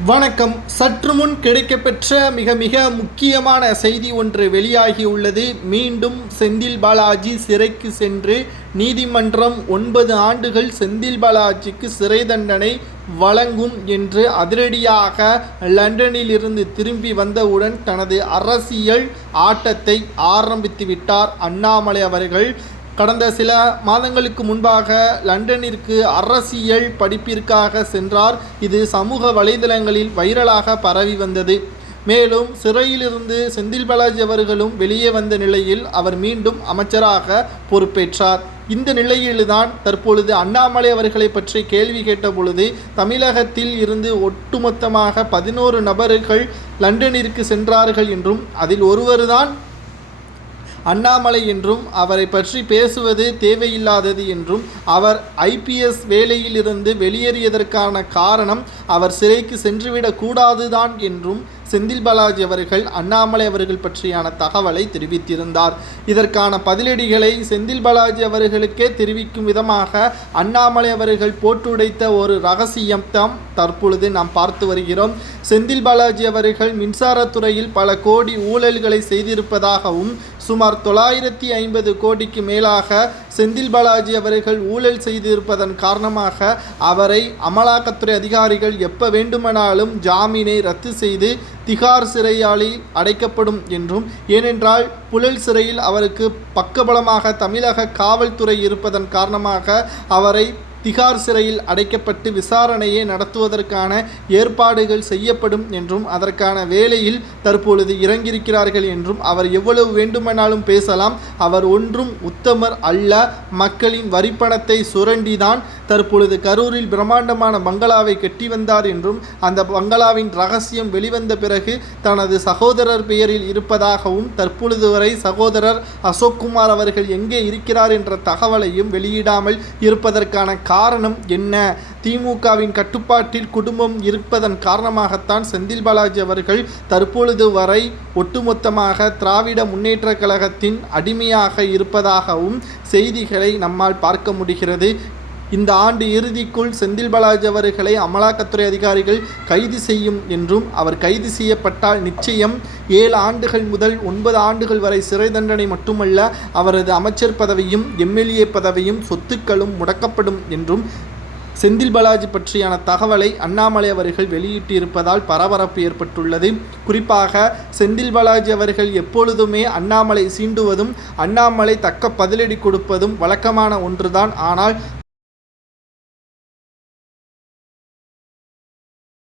வணக்கம். சற்று முன் கிடைக்கப்பெற்ற மிக மிக முக்கியமான செய்தி ஒன்று வெளியாகியுள்ளது. மீண்டும் செந்தில் பாலாஜி சிறைக்கு சென்று நீதிமன்றம் 9 ஆண்டுகள் செந்தில் பாலாஜிக்கு சிறை தண்டனை வழங்கும் என்று அதிரடியாக லண்டனில் இருந்து திரும்பி வந்தவுடன் தனது அரசியல் ஆட்டத்தை ஆரம்பித்து விட்டார் அண்ணாமலை அவர்கள். கடந்த சில மாதங்களுக்கு முன்பாக லண்டனிற்கு அரசியல் படிப்பிற்காக சென்றார். இது சமூக வலைதளங்களில் வைரலாக பரவி வந்தது. மேலும் சிறையிலிருந்து செந்தில் பாலாஜி அவர்களும் வெளியே வந்த நிலையில் அவர் மீண்டும் அமைச்சராக பொறுப்பேற்றார். இந்த நிலையில்தான் தற்பொழுது அண்ணாமலை அவர்களை பற்றி கேள்வி கேட்ட பொழுது தமிழகத்தில் இருந்து ஒட்டுமொத்தமாக 11 நபர்கள் லண்டனிற்கு சென்றார்கள் என்றும் அதில் ஒருவர்தான் அண்ணாமலை என்றும் அவரை பற்றி பேசுவது தேவையில்லாதது என்றும் அவர் IPS வேலையிலிருந்து வெளியேறியதற்கான காரணம் அவர் சிறைக்கு சென்றுவிடக்கூடாதுதான் என்றும் செந்தில் பாலாஜி அவர்கள் அண்ணாமலை அவர்கள் பற்றியான தகவலை தெரிவித்திருந்தார். இதற்கான பதிலடிகளை செந்தில் பாலாஜி அவர்களுக்கே தெரிவிக்கும் விதமாக அண்ணாமலை அவர்கள் போட்டுடைத்த ஒரு ரகசியம் தான் தற்பொழுது நாம் பார்த்து வருகிறோம். செந்தில் பாலாஜி அவர்கள் மின்சாரத்துறையில் பல கோடி ஊழல்களை செய்திருப்பதாகவும் சுமார் 950 கோடிக்கு மேலாக செந்தில் பாலாஜி அவர்கள் ஊழல் செய்திருப்பதன் காரணமாக அவரை அமலாக்கத்துறை அதிகாரிகள் எப்ப வேண்டுமானாலும் ஜாமீனை ரத்து செய்து திகார் சிறையாளில் அடைக்கப்படும் என்றும், ஏனென்றால் புழல் சிறையில் அவருக்கு பக்கபலமாக தமிழக காவல்துறை இருப்பதன் காரணமாக அவரை திகார் சிறையில் அடைக்கப்பட்டு விசாரணையை நடத்துவதற்கான ஏற்பாடுகள் செய்யப்படும் என்றும் அதற்கான வேலையில் தற்பொழுது இறங்கியிருக்கிறார்கள் என்றும் அவர் எவ்வளவு வேண்டுமானாலும் பேசலாம். அவர் ஒன்றும் உத்தமர் அல்ல. மக்களின் வரிப்பணத்தை சுரண்டிதான் தற்பொழுது கரூரில் பிரம்மாண்டமான பங்களாவை கட்டி வந்தார் என்றும் அந்த பங்களாவின் ரகசியம் வெளிவந்த பிறகு தனது சகோதரர் பெயரில் இருப்பதாகவும் தற்பொழுது வரை சகோதரர் அசோக்குமார் அவர்கள் எங்கே இருக்கிறார் என்ற தகவலையும் வெளியிடாமல் இருப்பதற்கான காரணம் என்ன? திமுகவின் கட்டுப்பாட்டில் குடும்பம் இருப்பதன் காரணமாகத்தான் செந்தில் பாலாஜி அவர்கள் தற்பொழுது வரை ஒட்டுமொத்தமாக திராவிட முன்னேற்ற கழகத்தின் அடிமையாக இருப்பதாகவும் செய்திகளை நம்மால் பார்க்க முடிகிறது. இந்த ஆண்டு இறுதிக்குள் செந்தில் பாலாஜி அவர்களை அமலாக்கத்துறை அதிகாரிகள் கைது செய்யும் என்றும் அவர் கைது செய்யப்பட்டால் நிச்சயம் 7 ஆண்டுகள் முதல் 9 ஆண்டுகள் வரை சிறை தண்டனை மட்டுமல்ல, அவரது அமைச்சர் பதவியும் MLA பதவியும் சொத்துக்களும் முடக்கப்படும் என்றும் செந்தில் பாலாஜி பற்றியான தகவலை அண்ணாமலை அவர்கள் வெளியிட்டிருப்பதால் பரபரப்பு ஏற்பட்டுள்ளது. குறிப்பாக செந்தில் பாலாஜி அவர்கள் எப்பொழுதுமே அண்ணாமலை சீண்டுவதும் அண்ணாமலை தக்க பதிலடி கொடுப்பதும் வழக்கமான ஒன்றுதான். ஆனால்